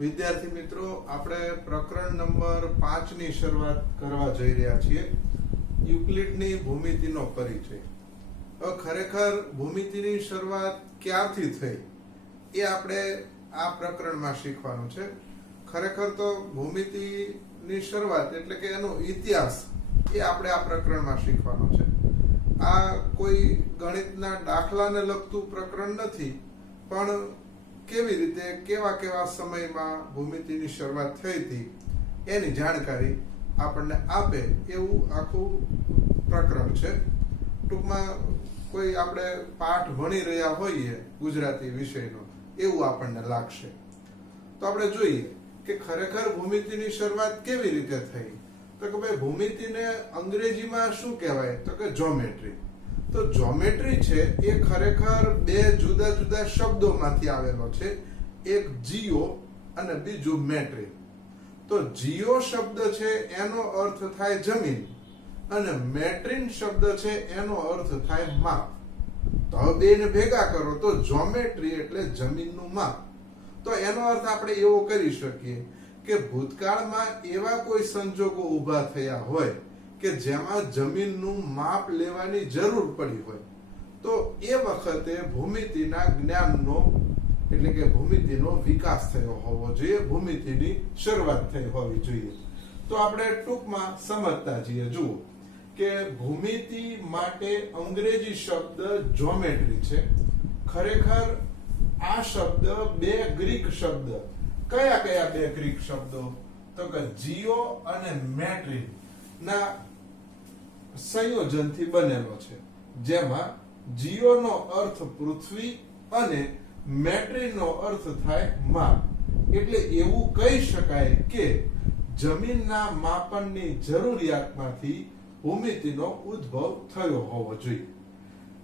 વિદ્યાર્થી મિત્રો, આપણે પ્રકરણ નંબર 5 ની શરૂઆત કરવા જઈ રહ્યા છીએ. યુક્લિડની ભૂમિતિનો પરિચય. ખરેખર ભૂમિતિની શરૂઆત ક્યાંથી થઈ એ આપણે આ પ્રકરણમાં શીખવાનું છે. ખરેખર તો ભૂમિતિની શરૂઆત એટલે કે એનો ઇતિહાસ એ આપણે આ પ્રકરણમાં શીખવાનો છે. આ કોઈ ગણિતના દાખલાને લગતું પ્રકરણ નથી, પણ કેવી રીતે કેવા સમયમાં ભૂમિતિની શરૂઆત થઈ હતી એની જાણકારી આપણને આપે એવું આખું પ્રકરણ છે. ટૂંકમાં કોઈ આપણે પાઠ ભણી રહ્યા હોઈએ ગુજરાતી વિષયનો એવું આપણને લાગશે. તો આપણે જોઈએ કે ખરેખર ભૂમિતિની શરૂઆત કેવી રીતે થઈ. તો કે ભાઈ, ભૂમિતિને અંગ્રેજીમાં શું કહેવાય? તો કે જ્યોમેટ્રી. તો જ્યોમેટ્રી છે એ ખરેખર બે જુદા જુદા શબ્દોમાંથી આવેલો છે. એક જીઓ અને બીજું મેટ્રી. તો જીઓ શબ્દ છે એનો અર્થ થાય જમીન અને મેટ્રીન શબ્દ છે એનો અર્થ થાય માપ. તો હવે બેને ભેગા કરો તો જ્યોમેટ્રી એટલે જમીનનું માપ. તો એનો અર્થ આપણે એવો કરી શકીએ કે ભૂતકાળમાં એવા કોઈ સંજોગો ઊભા થયા હોય કે જેમાં જમીનનું માપ લેવાની જરૂર પડી હોય, તો એ વખતે ભૂમિતિના જ્ઞાનનો એટલે કે ભૂમિતિનો વિકાસ થયો હોવો જોઈએ, ભૂમિતિની શરૂઆત થઈ હોવી જોઈએ. તો આપણે ટૂંકમાં સમજતા જઈએ. જુઓ કે ભૂમિતિ માટે અંગ્રેજી શબ્દ જ્યોમેટ્રી છે. ખરેખર આ શબ્દ બે ગ્રીક શબ્દ, કયા બે ગ્રીક શબ્દો? તો કે જીઓ અને મેટ્રી ના સંયોજનથી બનેલો છે, જેમાં જીઓ નો અર્થ પૃથ્વી અને મેટ્રી નો અર્થ થાય માપ. એટલે એવું કહી શકાય કે જમીનના માપનની જરૂરિયાતમાંથી ભૂમિતિનો ઉદ્ભવ થયો હોવો જોઈએ.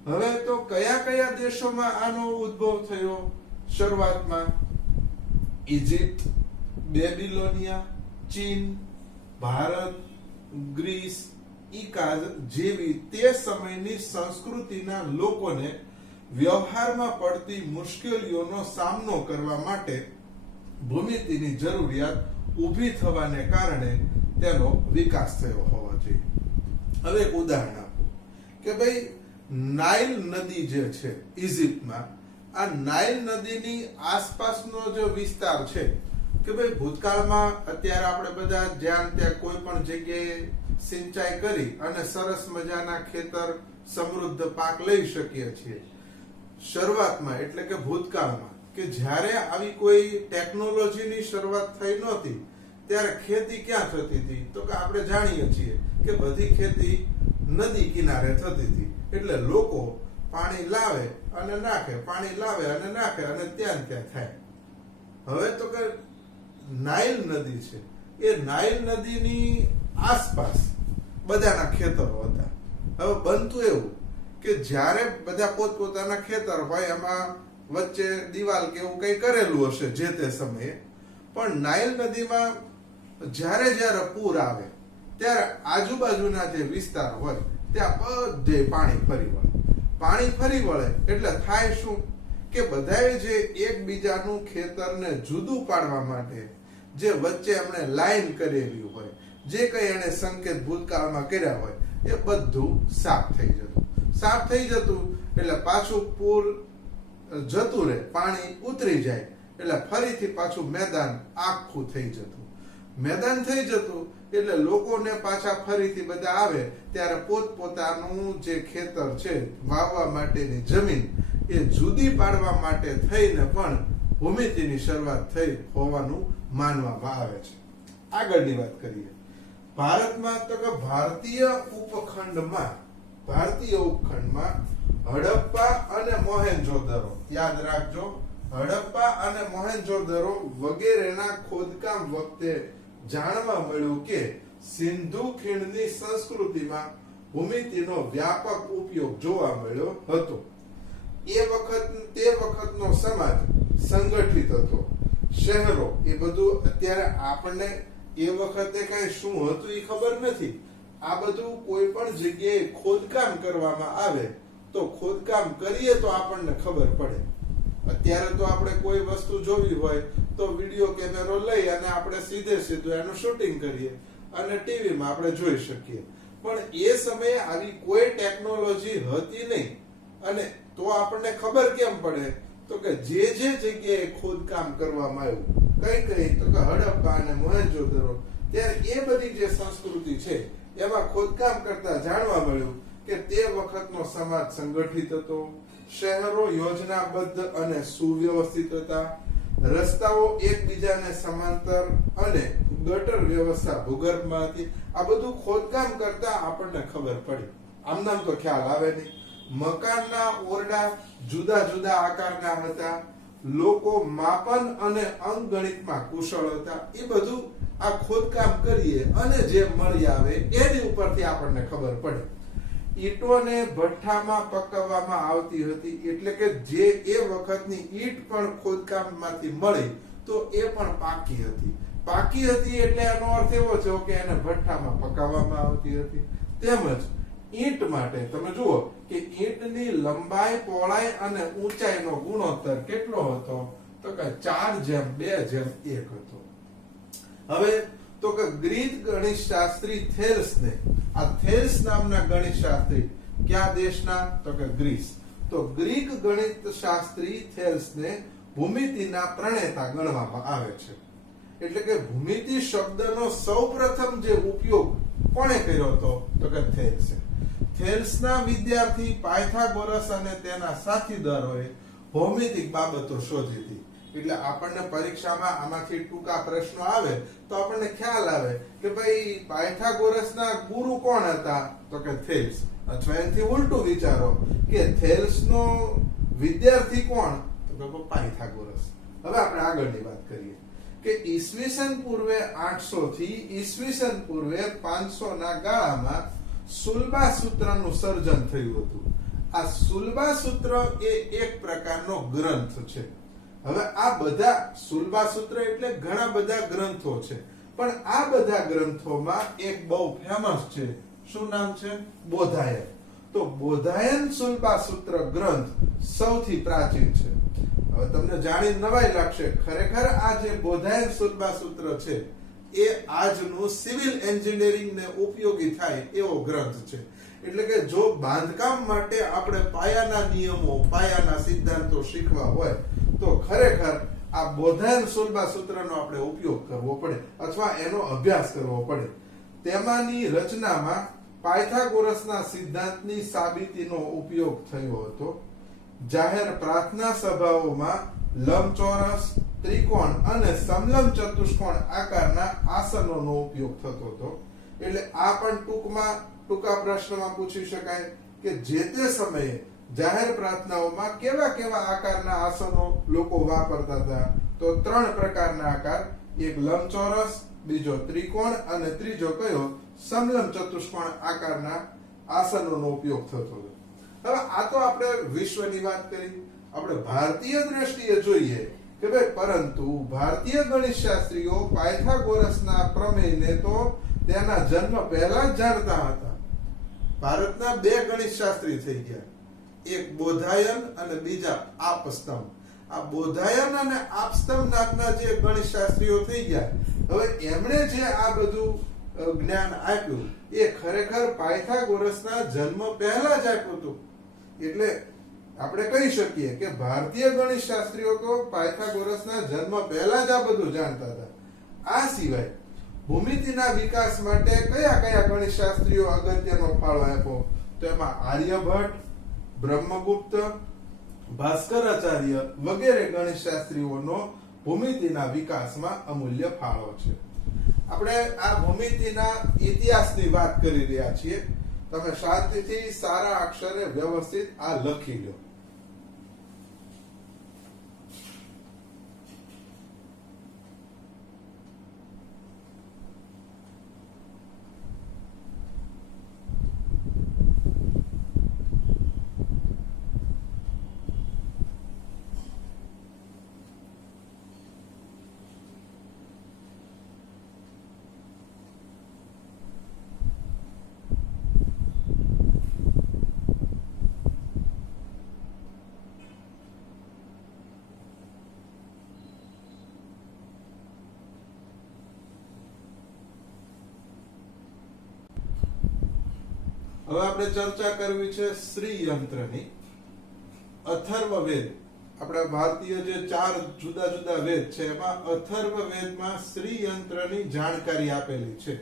હવે તો કયા દેશોમાં આનો ઉદ્ભવ થયો? શરૂઆતમાં ઇજિપ્ત, બેબીલોનિયા, ચીન, ભારત, ગ્રીસ, ઇકાઝ જેવી તે સમયની સંસ્કૃતિના લોકોને વ્યવહારમાં પડતી મુશ્કેલીઓનો સામનો કરવા માટે ભૂમિતિની જરૂરિયાત ઊભી થવાને કારણે તેનો વિકાસ થયો હોવો જોઈએ. હવે એક ઉદાહરણ આપું કે ભાઈ, નાઇલ નદી જે છે ઇજિપ્તમાં, આ નાઇલ નદીની આસપાસનો જે વિસ્તાર છે કે ભાઈ, ભૂતકાળમાં અત્યારે આપણે બધા જ્યાં ત્યાં કોઈ પણ જગ્યાએ સિંચાઈ કરી અને સરસ મજાના ખેતર, સમૃદ્ધ પાક લઈ શકીએ છીએ. શરૂઆતમાં એટલે કે ભૂતકાળમાં કે જ્યારે આવી કોઈ ટેકનોલોજીની શરૂઆત થઈ નહોતી ત્યારે ખેતી ક્યાં થતી હતી? તો કે આપણે જાણીએ છીએ કે બધી ખેતી નદી કિનારે થતી હતી. એટલે લોકો પાણી લાવે અને નાખે, પાણી લાવે અને નાખે અને ત્યાં થાય. હવે તો કે નાઇલ નદી છે, એ નાઇલ નદીની આસપાસ બધાના ખેતરો હતા. હવે બનતું એવું કે જ્યારે બધા પોતપોતાના ખેતર હોય, એમાં વચ્ચે દિવાલ કે એવું કઈ કરેલું હશે જે તે સમયે, પણ નાઇલ નદીમાં જ્યારે પૂર આવે ત્યારે આજુબાજુના જે વિસ્તાર હોય ત્યાં બધે પાણી ફરી વળે. એટલે થાય શું કે બધાએ જે એકબીજાનું ખેતરને જુદું પાડવા માટે જે વચ્ચે એમણે લાઈન કરેલી હોય, જે કઈ એને સંકેત ભૂતકાળમાં કર્યા હોય, એ બધું સાફ થઈ જતું. એટલે પાછું પૂર જતું રહે, પાણી ઉતરી જાય એટલે ફરીથી પાછું મેદાન આખું થઈ જતું. મેદાન થઈ જતું એટલે લોકોને પાછા ફરીથી બધા આવે ત્યારે પોતપોતાનું જે ખેતર છે, વાવવા માટેની જમીન, એ જુદી પાડવા માટે થઈને પણ ભૂમિતિની શરૂઆત થઈ હોવાનું માનવામાં આવે છે. આગળની વાત કરીએ. ભારતમાં તો કે ભારતીય ઉપખંડમાં હડપ્પા અને મોહેન્જો-દરો, યાદ રાખજો, હડપ્પા અને મોહેન્જો-દરો વગેરેના ખોદકામ વખતે જાણવા મળ્યું કે સિંધુ ખીણની સંસ્કૃતિમાં ભૂમિતિનો વ્યાપક ઉપયોગ જોવા મળ્યો હતો. તે વખતનો સમાજ સંગઠિત હતો. શહેરો એ બધું અત્યારે આપણને એ વખતે કઈ શું હતું એ ખબર નથી. આ બધું કોઈ પણ જગ્યાએ ખોદકામ કરવામાં આવે તો ખોદકામ કરીએ તો આપણને ખબર પડે અત્યારે તો આપણે કોઈ વસ્તુ જોવી હોય તો વિડીયો કેમેરો લઈ અને આપણે સીધે સીધું એનું શૂટિંગ કરીએ અને ટીવીમાં આપણે જોઈ શકીએ. પણ એ સમયે આવી કોઈ ટેકનોલોજી હતી નહીં. અને તો આપણને ખબર કેમ પડે તો કે જે જગ્યાએ ખોદકામ કરવામાં આવ્યું કઈ તો કે હડપ્પા અને મોહેંજો-દડો, ત્યારે એ બધી જે સંસ્કૃતિ છે એમાં ખોદકામ કરતા જાણવા મળ્યું કે તે વખતનો સમાજ સંગઠિત હતો, શહેરો યોજનાબદ્ધ અને સુવ્યવસ્થિત હતા, રસ્તાઓ એકબીજાને સમાંતર અને ગટર વ્યવસ્થા ભૂગર્ભમાં હતી. આ બધું ખોદકામ કરતા આપણને ખબર પડી. આમ નામ તો ખ્યાલ આવે નહીં. મકાનના ઓરડા જુદા જુદા આકારના હતા, લોકો માપન અને અંકગણિતમાં કુશળ હતા. એ બધું આ ખોદકામ કરીએ અને જે મળી આવે એની ઉપરથી આપણને ખબર પડે. ઈંટોને ભઠ્ઠામાં પકવવામાં આવતી હતી, એટલે કે જે એ વખતની ઈંટ પણ ખોદકામમાંથી મળી તો એ પણ પાકી હતી. પાકી હતી એટલે એનો અર્થ એવો થયો કે એને ભઠ્ઠામાં પકાવવામાં આવતી હતી. તેમજ ઈંટ માટે તમે જુઓ કે ઈંટની લંબાઈ, પહોળાઈ અને ઊંચાઈનો ગુણોત્તર કેટલો હતો તો કે 4:2:1 હતો. હવે તો કે ગ્રીક ગણિતશાસ્ત્રી થેલ્સને, આ થેલ્સ નામના ગણિતશાસ્ત્રી કયા દેશના તો કે ગ્રીસ. તો ગ્રીક ગણિતશાસ્ત્રી થેલ્સને ભૂમિતિના પ્રણેતા ગણવામાં આવે છે. એટલે કે ભૂમિતિ શબ્દનો સૌપ્રથમ જે ઉપયોગ કોણે કર્યો હતો તો કે થેલ્સે. થેલ્સના વિદ્યાર્થી પાયથાગોરસ અને તેના સાથીદારોએ ભૌમિતિક બાબતો શોધી હતી. એટલે આપણને પરીક્ષામાં આમાંથી ટૂંકા પ્રશ્નો આવે તો આપણને ખ્યાલ આવે કે ભાઈ પાયથાગોરસના ગુરુ કોણ હતા તો કે થેલ્સ. અથવા એનાથી ઉલટું વિચારો કે થેલ્સનો વિદ્યાર્થી કોણ તો કે પાયથાગોરસ. હવે આપણે આગળની વાત કરીએ કે ઈસવીસન પૂર્વે 800 થી ઈસવીસન પૂર્વે 500 ના ગાળામાં સુલભા સૂત્રનું સર્જન થયું હતું. આ સુલભા સૂત્ર એ એક પ્રકારનો ગ્રંથ છે. હવે આ બધા સુલભા સૂત્ર એટલે ઘણા બધા ગ્રંથો છે, પણ આ બધા ગ્રંથોમાં એક બહુ ફેમસ છે. શું નામ છે? બોધાયન. તો બોધાયન સુલભા સૂત્ર ગ્રંથ સૌથી પ્રાચીન છે. હવે તમને જાણી નવાઈ લાગશે, ખરેખર આ જે બોધાયન સુલભા સૂત્ર છે એ આજનું સિવિલ એન્જિનિયરિંગ ને ઉપયોગી થાય એવો ગ્રંથ છે. એટલે કે જો બાંધકામ માટે આપણે પાયાના નિયમો, પાયાના સિદ્ધાંતો શીખવા હોય તો ખરેખર આ બોધાયન સુલભા સૂત્રનો આપણે ઉપયોગ કરવો પડે અથવા એનો અભ્યાસ કરવો પડે. તેમાંની રચનામાં પાયથાગોરસના સિદ્ધાંતની સાબિતીનો ઉપયોગ થયો હતો. જાહેર પ્રાર્થના સભાઓમાં લંબચોરસ, ત્રિકોણ અને સમલંબ ચતુષ્કોણ આકારના આસનોનો ઉપયોગ થતો હતો. એટલે આ પણ ટૂંકા પ્રશ્નમાં પૂછી શકાય કે જે તે સમયે જાહેર પ્રાર્થનાઓમાં કેવા કેવા આકારના આસનો લોકો વાપરતા હતા. તો 3 પ્રકારના આકાર, એક લંબચોરસ, બીજો ત્રિકોણ અને ત્રીજો કયો સમલંબ ચતુષ્કોણ આકારના આસનોનો ઉપયોગ થતો હતો. હવે આ તો આપણે વિશ્વની વાત કરી. આપણે ભારતીય દ્રષ્ટિએ જોઈએ કે ભાઈ પરંતુ ભારતીય ગણિતશાસ્ત્રીઓ પાયથાગોરસના પ્રમેયને તો તેના જન્મ પહેલા જ જાણતા હતા. ભારતના 2 ગણિતશાસ્ત્રી થઈ ગયા, એક બોધાયન અને બીજા આપસ્તંભ. આ બોધાયન અને આપસ્તંભ નામના જે ગણિતશાસ્ત્રીઓ થઈ ગયા, હવે એમણે જે આ બધું જ્ઞાન આપ્યું એ ખરેખર પાયથાગોરસના જન્મ પહેલા જ આપ્યું હતું. એટલે આપણે કહી શકીએ કે ભારતીય ગણિતશાસ્ત્રીઓ તો પાયથાગોરસના જન્મ પહેલા જ આ બધું જાણતા હતા. આ સિવાય ભૂમિતિના વિકાસ માટે કયા કયા ગણિતશાસ્ત્રીઓ અગત્યનો ફાળો આપ્યો તો એમાં આર્યભટ્ટ, બ્રહ્મગુપ્ત, ભાસ્કરાચાર્ય વગેરે ગણિતશાસ્ત્રીઓનો ભૂમિતિના વિકાસમાં અમૂલ્ય ફાળો છે. આપણે આ ભૂમિતિના ઇતિહાસની વાત કરી રહ્યા છીએ. તમે શાંતિથી સારા અક્ષરે વ્યવસ્થિત આ લખી લો. હવે આપણે ચર્ચા કરવી છે શ્રીયંત્રની. અથર્વવેદ, આપણા ભારતીય જે 4 જુદા જુદા વેદ છે એમાં અથર્વવેદમાં શ્રીયંત્રની જાણકારી આપેલી છે.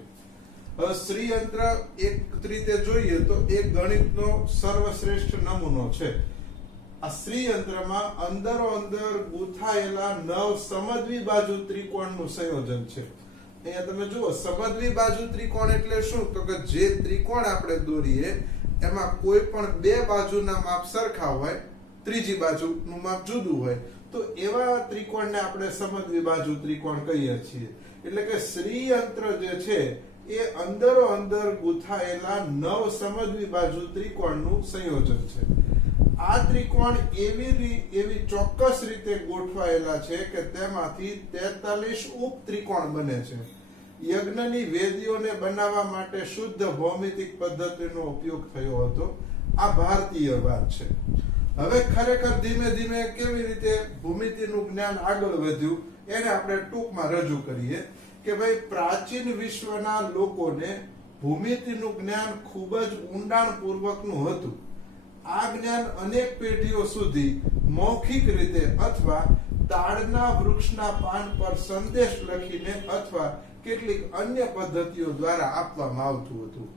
હવે શ્રીયંત્ર એક રીતે જોઈએ તો એક ગણિતનો સર્વશ્રેષ્ઠ નમૂનો છે. આ શ્રીયંત્રમાં અંદરો અંદર ગૂંથાયેલા 9 સમદ્વી બાજુ ત્રિકોણનું સંયોજન છે. અહીંયા તમે જુઓ, સમદ્વી બાજુ ત્રિકોણ એટલે શું? તો કે જે ત્રિકોણ આપણે દોરીએ એમાં કોઈ પણ બે બાજુના માપ સરખા હોય, ત્રીજી બાજુનું માપ જુદું હોય, તો એવા ત્રિકોણને આપણે સમદ્વી બાજુ ત્રિકોણ કહીએ છીએ. એટલે કે શ્રીયંત્ર જે છે એ અંદરો અંદર ગૂંથાયેલા 9 સમદ્વી બાજુ ત્રિકોણનું સંયોજન છે. આ ત્રિકોણ એવી ચોક્કસ રીતે ગોઠવાયેલા છે કે તેમાંથી 43 ઉપ ત્રિકોણ બને છે. યજ્ઞની વેદીઓને બનાવવા માટે શુદ્ધ ભૌમિતિક પદ્ધતિનો ઉપયોગ થયો હતો. આ ભારતીય વાત છે. હવે ખરેખર ધીમે ધીમે કેવી રીતે ભૂમિતિનું જ્ઞાન આગળ વધ્યું એને આપણે ટૂંકમાં રજૂ કરીએ કે ભાઈ પ્રાચીન વિશ્વના લોકોને ભૂમિતિનું જ્ઞાન ખૂબ જ ઊંડાણપૂર્વકનું હતું. આ જ્ઞાન અનેક પેઢીઓ સુધી મૌખિક રીતે અથવા તાડના વૃક્ષના પાન પર સંદેશ લખીને અથવા કેટલીક અન્ય પદ્ધતિઓ દ્વારા આપવામાં આવતું હતું.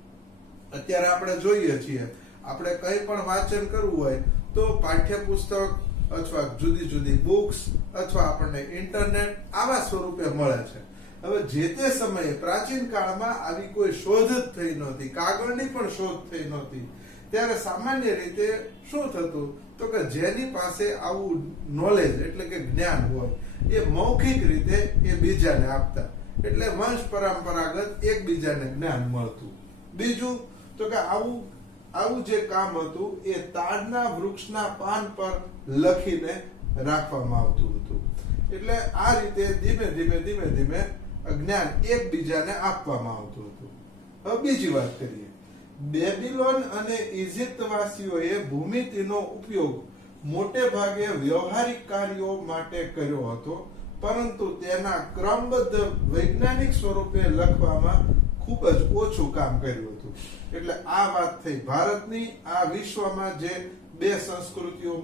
અત્યારે આપણે જોઈએ છીએ, આપણે કંઈ પણ વાંચન કરવું હોય તો પાઠ્યપુસ્તક અથવા જુદી જુદી બુક્સ અથવા આપણને ઇન્ટરનેટ આવા સ્વરૂપે મળે છે. હવે જે તે સમયે પ્રાચીન કાળમાં આવી કોઈ શોધ જ થઈ નહોતી, કાગળની પણ શોધ થઈ નહોતી. ત્યારે સામાન્ય રીતે શું થતું તો કે જેની પાસે આવું નોલેજ એટલે કે જ્ઞાન હોય એ મૌખિક રીતે એ બીજાને આપતા. એટલે વંશ પરંપરાગત એકબીજાને જ્ઞાન મળતું. બીજું તો કે આવું જે કામ હતું એ તાડના વૃક્ષના પાન પર લખીને રાખવામાં આવતું હતું. એટલે આ રીતે ધીમે ધીમે જ્ઞાન એકબીજાને આપવામાં આવતું હતું. હવે બીજી વાત કરીએ. બેબીલોન અને ઇજિપ્ત વાસીઓએ ભૂમિતિનો ઉપયોગ મોટે ભાગે વ્યવહારિક કાર્યો માટે કર્યો હતો, પરંતુ તેના ક્રમબદ્ધ વૈજ્ઞાનિક સ્વરૂપે લખવામાં ખૂબ જ ઓછું કામ કર્યું હતું. એટલે આ વાત થઈ ભારતની. આ વિશ્વમાં જે બે સંસ્કૃતિઓ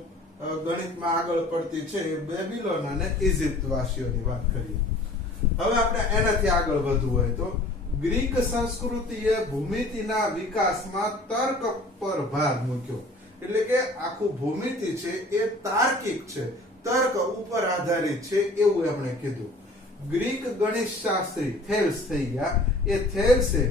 ગણિતમાં આગળ પડતી છે એ બેબીલોન અને ઇજિપ્ત વાસીઓની વાત કરીએ. હવે આપણે એનાથી આગળ વધવું હોય તો ગ્રીક સંસ્કૃતિએ ભૂમિતિના વિકાસમાં તર્ક પર ભાર મૂક્યો. એટલે કે આખું ભૂમિતિ છે એ તાર્કિક છે, તર્ક ઉપર આધારિત છે એવું એમણે કીધું. ગ્રીક ગણિત શાસ્ત્રી થેલ્સ થઈ ગયા. એ થેલ્સે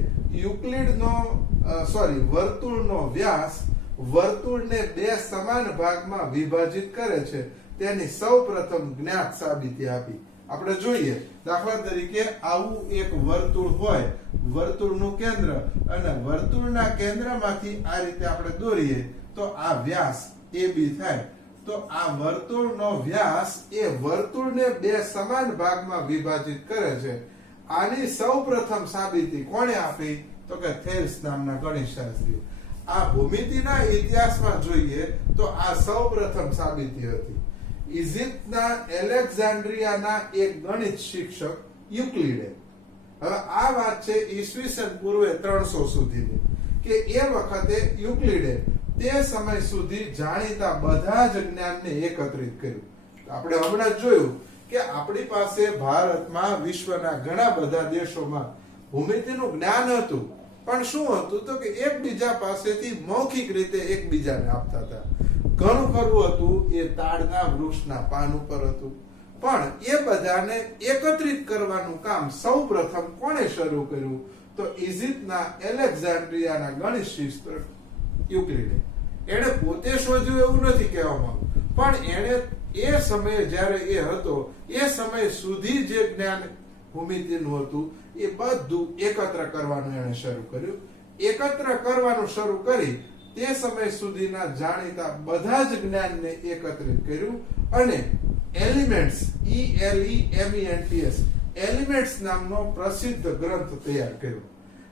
વર્તુળનો વ્યાસ વર્તુળને બે સમાન ભાગમાં વિભાજિત કરે છે તેની સૌપ્રથમ જ્ઞાત સાબિતી આપી. આપણે જોઈએ, દાખલા તરીકે આવું એક વર્તુળ હોય, વર્તુળનું કેન્દ્ર, અને વર્તુળના કેન્દ્રમાંથી આ રીતે આપણે દોરીએ તો આ વ્યાસ AB થાય. તો આ વર્તુળનો વ્યાસ એ વર્તુળને બે સમાન ભાગમાં વિભાજિત કરે છે. આની સૌપ્રથમ સાબિતી કોણે આપી? તો કે થેલ્સ નામના ગણિતશાસ્ત્રી. આ ભૂમિતિના ઇતિહાસમાં જોઈએ તો આ સૌપ્રથમ સાબિતી હતી. ઇજિપ્તના એલેક્ઝાન્ડ્રિયાના એક ગણિત શિક્ષક યુક્લિડે. હવે આ વાત છે ઈસવીસન પૂર્વે 300 સુધીની, કે એ વખતે યુક્લિડે તે સમય સુધી જાણીતા બધા જ જ્ઞાનને એકત્રિત કર્યું. આપણે હમણાં જોયું કે આપણી પાસે ભારતમાં વિશ્વના ઘણા બધા દેશોમાં ભૂમિતિનું જ્ઞાન હતું, પણ શું હતું તો કે એકબીજા પાસેથી મૌખિક રીતે એકબીજાને આપતા હતા. ઘણું ખરું હતું એ તાડના વૃક્ષના પાન ઉપર હતું, પણ એ બધાને એકત્રિત કરવાનું કામ સૌપ્રથમ કોણે શરૂ કર્યું? તો ઇજિપ્તના એલેક્ઝાન્ડ્રિયાના ગણિત શિક્ષક યુક્લિડે. એણે પોતે શોધ્યું એવું નથી કહેવામાં, પણ એણે એ સમયે જ્યારે એ હતો એ સમય સુધી જે જ્ઞાન ભૂમિતિનું હતું એ બધું એકત્ર કરવાનું એણે શરૂ કર્યું. એકત્ર કરવાનું શરૂ કરી તે સમય સુધીના જાણીતા બધા જ જ્ઞાનને એકત્રિત કર્યું અને એલિમેન્ટ્સ ELEMENTS એલિમેન્ટ્સ નામનો પ્રસિદ્ધ ગ્રંથ તૈયાર કર્યો.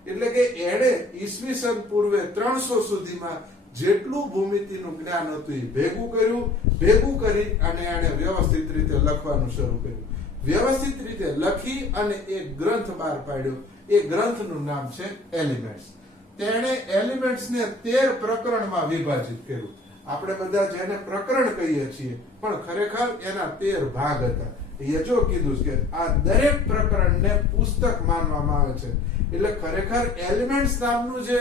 એટલે કે એણે ઈસવીસન પૂર્વે 300 સુધીમાં જેટલું ભૂમિતિનું જ્ઞાન હતું એ ભેગું કરી અને એણે વ્યવસ્થિત રીતે લખવાનું શરૂ કર્યું. વ્યવસ્થિત રીતે લખી અને એક ગ્રંથ બહાર પાડ્યો. એ ગ્રંથનું નામ છે એલિમેન્ટ્સ. તેણે એલિમેન્ટ્સને 13 પ્રકરણમાં વિભાજિત કર્યું. આપણે બધા જેને પ્રકરણ કહીએ છીએ પણ ખરેખર એના 13 ભાગ હતા. એ જો કીધું કે આ દરેક પ્રકરણને પુસ્તક માનવામાં આવે છે. એટલે ખરેખર એલિમેન્ટ્સ નામનું જે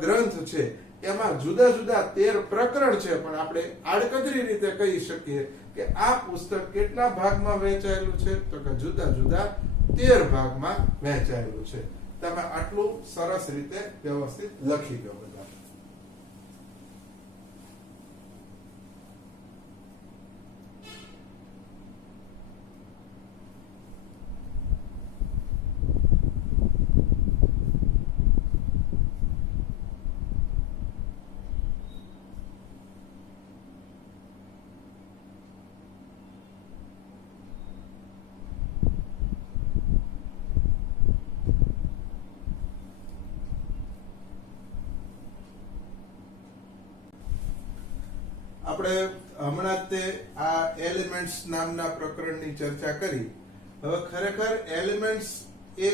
ગ્રંથ છે એમાં જુદા જુદા 13 પ્રકરણ છે, પણ આપણે આડકતરી રીતે કહી શકીએ કે આ પુસ્તક કેટલા ભાગમાં વહેંચાયેલું છે, તો કે જુદા જુદા 13 ભાગમાં વહેંચાયેલું છે. તમે આટલું સરસ રીતે વ્યવસ્થિત લખી દો બધા. આપણે હમણાં તે આ એલિમેન્ટ્સ નામના પ્રકરણની ચર્ચા કરી. હવે ખરેખર એલિમેન્ટ્સ એ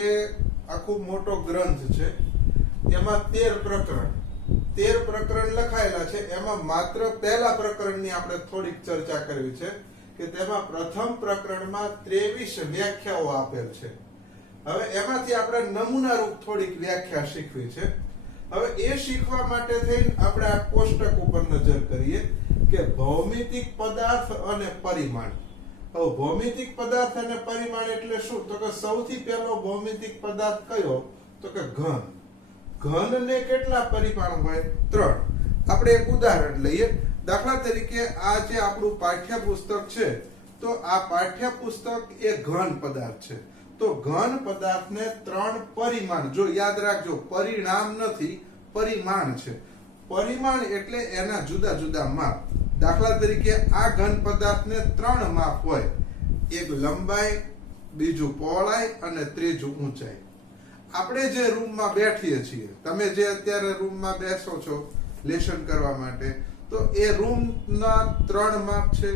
આખો મોટો ગ્રંથ છે. એમાં 13 પ્રકરણ લખાયેલા છે. એમાં માત્ર પહેલા પ્રકરણની આપણે થોડીક ચર્ચા કરવી છે કે તેમાં પ્રથમ પ્રકરણમાં 23 વ્યાખ્યાઓ આપેલ છે. હવે એમાંથી આપણે નમૂના રૂપ થોડીક વ્યાખ્યા શીખવી છે. હવે એ શીખવા માટે થઈને આપણે આ કોષ્ટક ઉપર નજર કરીએ કે ભૌમિતિક પદાર્થ અને પરિમાણ. હવે ભૌમિતિક પદાર્થ અને પરિમાણ એટલે શું? તો કે સૌથી પહેલો ભૌમિતિક પદાર્થ કયો? તો કે ઘન. ઘનને કેટલા પરિમાણ હોય? 3. આપણે એક ઉદાહરણ લઈએ. દાખલા તરીકે આ જે આપણું પાઠ્યપુસ્તક છે, તો આ પાઠ્યપુસ્તક એ ઘન પદાર્થ છે. તો ઘન પદાર્થને 3 પરિમાણ, જો યાદ રાખજો, પરિણામ નથી, પરિમાણ છે. પરિમાણ એટલે એના જુદા જુદા માપ. દાખલા તરીકે આ ઘન પદાર્થને 3 માપ હોય. એક લંબાઈ, બીજું પહોળાઈ અને ત્રીજું ઊંચાઈ. આપણે જે રૂમમાં બેઠીએ છીએ, તમે જે અત્યારે રૂમમાં બેસો છો લેસન કરવા માટે, તો એ રૂમના 3 માપ છે.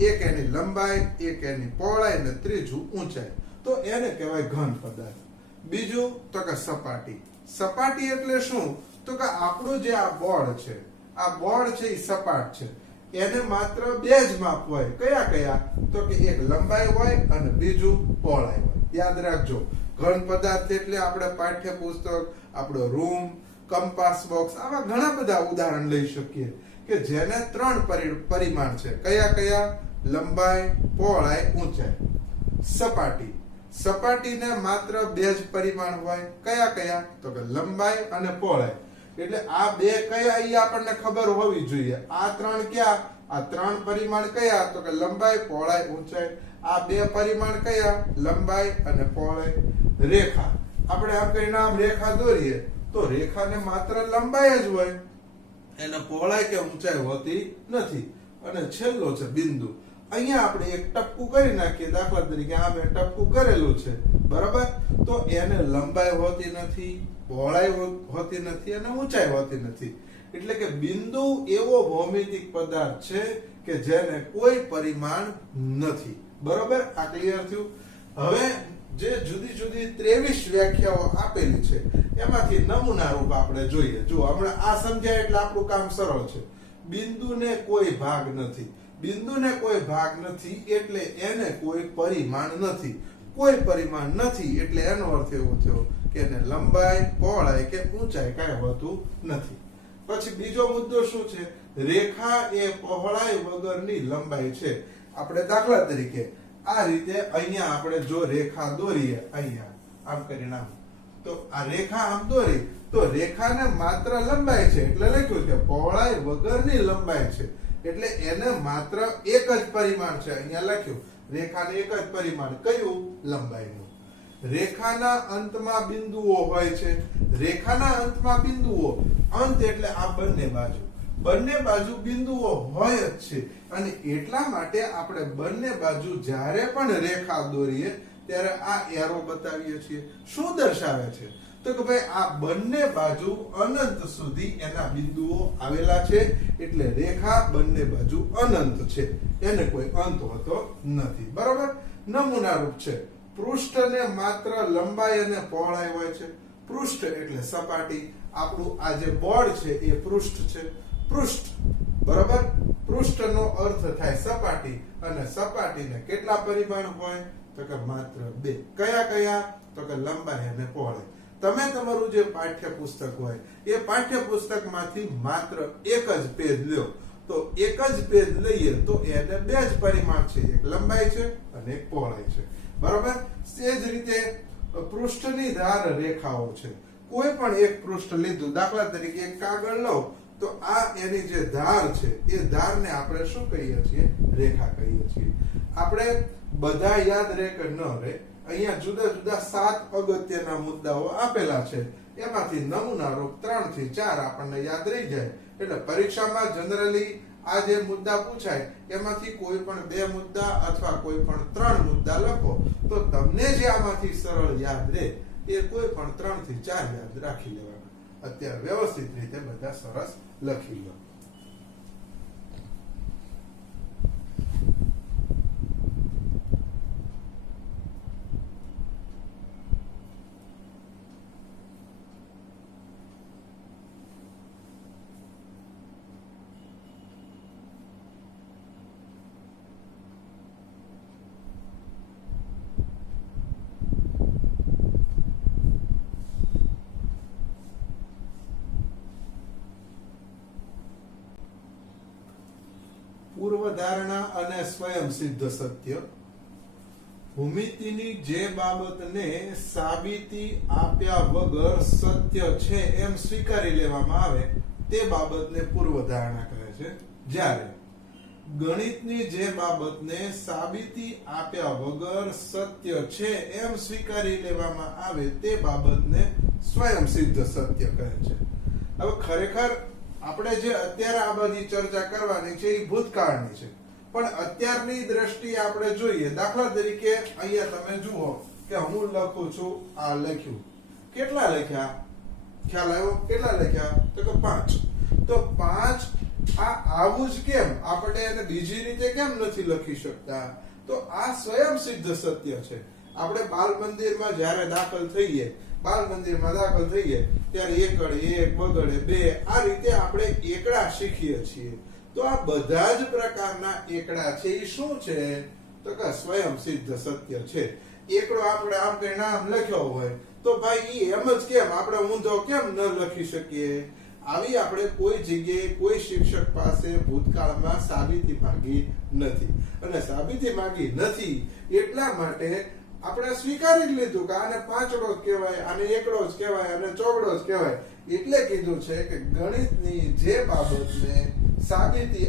એક એની લંબાઈ, એક એની પહોળાઈ અને ત્રીજું ઊંચાઈ. તો એને કહેવાય ઘન પદાર્થ. બીજું તો કે સપાટી. સપાટી એટલે શું? તો કે આપણું જે આ બોર્ડ છે, આ બોર્ડ છે એ સપાટ છે. એને માત્ર 2 જ માપ હોય. કયા કયા? તો કે એક લંબાઈ હોય અને બીજું પહોળાઈ હોય. યાદ રાખજો, ઘન પદાર્થ એટલે આપણે પાઠ્યપુસ્તક, આપણો રૂમ, કંપાસ બોક્સ, આવા ઘણા બધા ઉદાહરણ લઈ શકીએ કે જેને 3 પરિમાણ છે. કયા કયા? લંબાઈ, પહોળાઈ, ઊંચાઈ. સપાટી. સપાટીને માત્ર 2 જ પરિમાણ હોય. કયા કયા? તો કે લંબાઈ અને પહોળાઈ. એટલે આ 2 કયા એ આપણને ખબર હોવી જોઈએ. આ 3 ક્યાં? આ 3 પરિમાણ કયા? તો કે લંબાઈ, પહોળાઈ, ઊંચાઈ. આ 2 પરિમાણ કયા? લંબાઈ અને પહોળાઈ. રેખા. આપણે આમ કરીને આમ રેખા દોરીએ તો રેખાને માત્ર લંબાઈ જ હોય, એને પહોળાઈ કે ઊંચાઈ હોતી નથી. અને છેલ્લો છે બિંદુ. અહીંયા આપણે એક ટપકું કરી નાખીએ. દાખલા તરીકે આ મેં ટપકું કરેલું છે, બરાબર? તો એને લંબાઈ હોતી નથી, પહોળાઈ હોતી નથી અને ઊંચાઈ હોતી નથી. એટલે કે બિંદુ એવો ભૌમિતિક પદાર્થ છે કે જેને કોઈ પરિમાણ નથી. બરોબર? આ ક્લિયર થયું? હવે જે જુદી જુદી 23 વ્યાખ્યાઓ આપેલી છે એમાંથી નમૂના રૂપ આપણે જોઈએ. જો હમણાં આ સમજાય એટલે આપણું કામ સરળ છે. બિંદુને કોઈ ભાગ નથી. બિંદુને કોઈ ભાગ નથી એટલે એને કોઈ પરિમાણ નથી. કોઈ પરિમાણ નથી એટલે એનો અર્થ એવો થયો કે એને લંબાઈ, પહોળાઈ કે ઊંચાઈ કાંઈ હોતું નથી. પછી બીજો મુદ્દો શું છે? રેખા એ પહોળાઈ વગરની લંબાઈ છે. આપણે દાખલા તરીકે આ રીતે અહીંયા આપણે જો રેખા દોરીએ, અહીંયા આમ કરીને આમ, તો આ રેખા આમ દોરી તો રેખાને માત્ર લંબાઈ છે એટલે લખ્યું કે પહોળાઈ વગરની લંબાઈ છે. એટલે એને માત્ર એક જ પરિમાણ છે. અહીંયા લખ્યું રેખાને એક જ પરિમાણ. કયું? લંબાઈનું. રેખાના અંતમાં બિંદુઓ હોય છે. રેખાના અંતમાં બિંદુઓ, અંત એટલે આ બંને બાજુ બિંદુઓ હોય જ છે. અને એટલા માટે આપણે બંને બાજુ જ્યારે પણ રેખા દોરીએ ત્યારે આ એરો બતાવીએ છીએ. શું દર્શાવે છે? તો કે ભાઈ આ બંને બાજુ અનંત સુધી એના બિંદુઓ આવેલા છે. એટલે રેખા બંને બાજુ અનંત છે, એને કોઈ અંત હોતો નથી. બરોબર? નમૂના રૂપ છે. પૃષ્ઠને માત્ર લંબાઈ અને પહોળાઈ હોય છે. પૃષ્ઠ એટલે સપાટી. આપણું આ જે બોર્ડ છે એ પૃષ્ઠ છે. પૃષ્ઠ બરાબર. પૃષ્ઠનો અર્થ થાય સપાટી, અને સપાટીને કેટલા પરિમાણ હોય તો કે માત્ર 2. કયા કયા તો કે લંબાઈ અને પહોળાઈ. તમે તમારું જે પાઠ્યપુસ્તક હોય એ પાઠ્યપુસ્તકમાંથી માત્ર એક જ પેજ લ્યો, તો એક જ પેજ લઈએ તો એને 2 જ પરિમાણ છે, એક લંબાઈ છે અને એક પહોળાઈ છે. બરાબર. તે જ રીતે પૃષ્ઠની ધાર રેખાઓ છે. કોઈ પણ એક પૃષ્ઠ લીધું, દાખલા તરીકે એક કાગળ લો, તો આ એની જે ધાર છે એ ધારને આપણે શું કહીએ છીએ? રેખા કહીએ છીએ. આપણે બધા યાદ રહે કે ન રહે, અહીંયા જુદા જુદા 7 અગત્યના મુદ્દાઓ આપેલા છે. એમાંથી નમૂના રૂપ 3 થી 4 આપણને યાદ રહી જાય. એટલે પરીક્ષામાં જનરલી આ જે મુદ્દા પૂછાય એમાંથી કોઈ પણ 2 મુદ્દા અથવા કોઈ પણ 3 મુદ્દા લખો, તો તમને જે આમાંથી સરળ યાદ રહે એ કોઈ પણ 3 થી 4 યાદ રાખી લેવાના. અત્યારે વ્યવસ્થિત રીતે બધા સરસ લખી લો. પૂર્વધારણા અને સ્વયંસિદ્ધ સત્ય. ભૂમિતિની જે બાબતને સાબિતી આપ્યા વગર સત્ય છે એમ સ્વીકારી લેવામાં આવે તે બાબતને પૂર્વધારણા કહે છે. જ્યારે ગણિતની જે બાબતને સાબિતી આપ્યા વગર સત્ય છે એમ સ્વીકારી લેવામાં આવે તે બાબતને સ્વયંસિદ્ધ સત્ય કહે છે. હવે ખરેખર આપણે જે અત્યારે આ બધી ચર્ચા કરવાની છે એ ભૂતકાળની છે, પણ અત્યારની દ્રષ્ટિએ આપણે જોઈએ. દાખલા તરીકે અહીંયા તમે જુઓ કે હું લખું છું, આ લખ્યું. કેટલા લખ્યા? ખ્યાલ આવ્યો? કેટલા લખ્યા? તો કે 5. તો 5 આ આવું જ કેમ? આપણે એને બીજી રીતે કેમ નથી લખી શકતા? તો આ સ્વયંસિદ્ધ સત્ય છે. આપણે બાલ મંદિરમાં જ્યારે દાખલ થઈએ, બાલ મંદિરમાં દાખલ થઈએ ત્યારે એકડ 1 બગડે 2 આ રીતે આપણે એકડા શીખીએ છીએ. તો આ બધા જ પ્રકારના એકડા છે એ શું છે? તો કે સ્વયંસિદ્ધ સત્ય છે. એકડો આપણે આમ કઈ નામ લખ્યો હોય તો ભાઈ એમ જ કેમ આપણે ઊંધો કેમ ન લખી શકીએ? આવી આપણે કોઈ જગ્યાએ કોઈ શિક્ષક પાસે ભૂતકાળમાં સાબિતી માંગી નથી, અને સાબિતી માંગી નથી એટલા માટે આપણે સ્વીકારી લીધું કે આને પાંચડો જ કહેવાય, આને એકડો જ કહેવાય, આને ચોગડો જ કહેવાય. એટલે કીધું છે કે ગણિતની જે બાબતને સાબિતી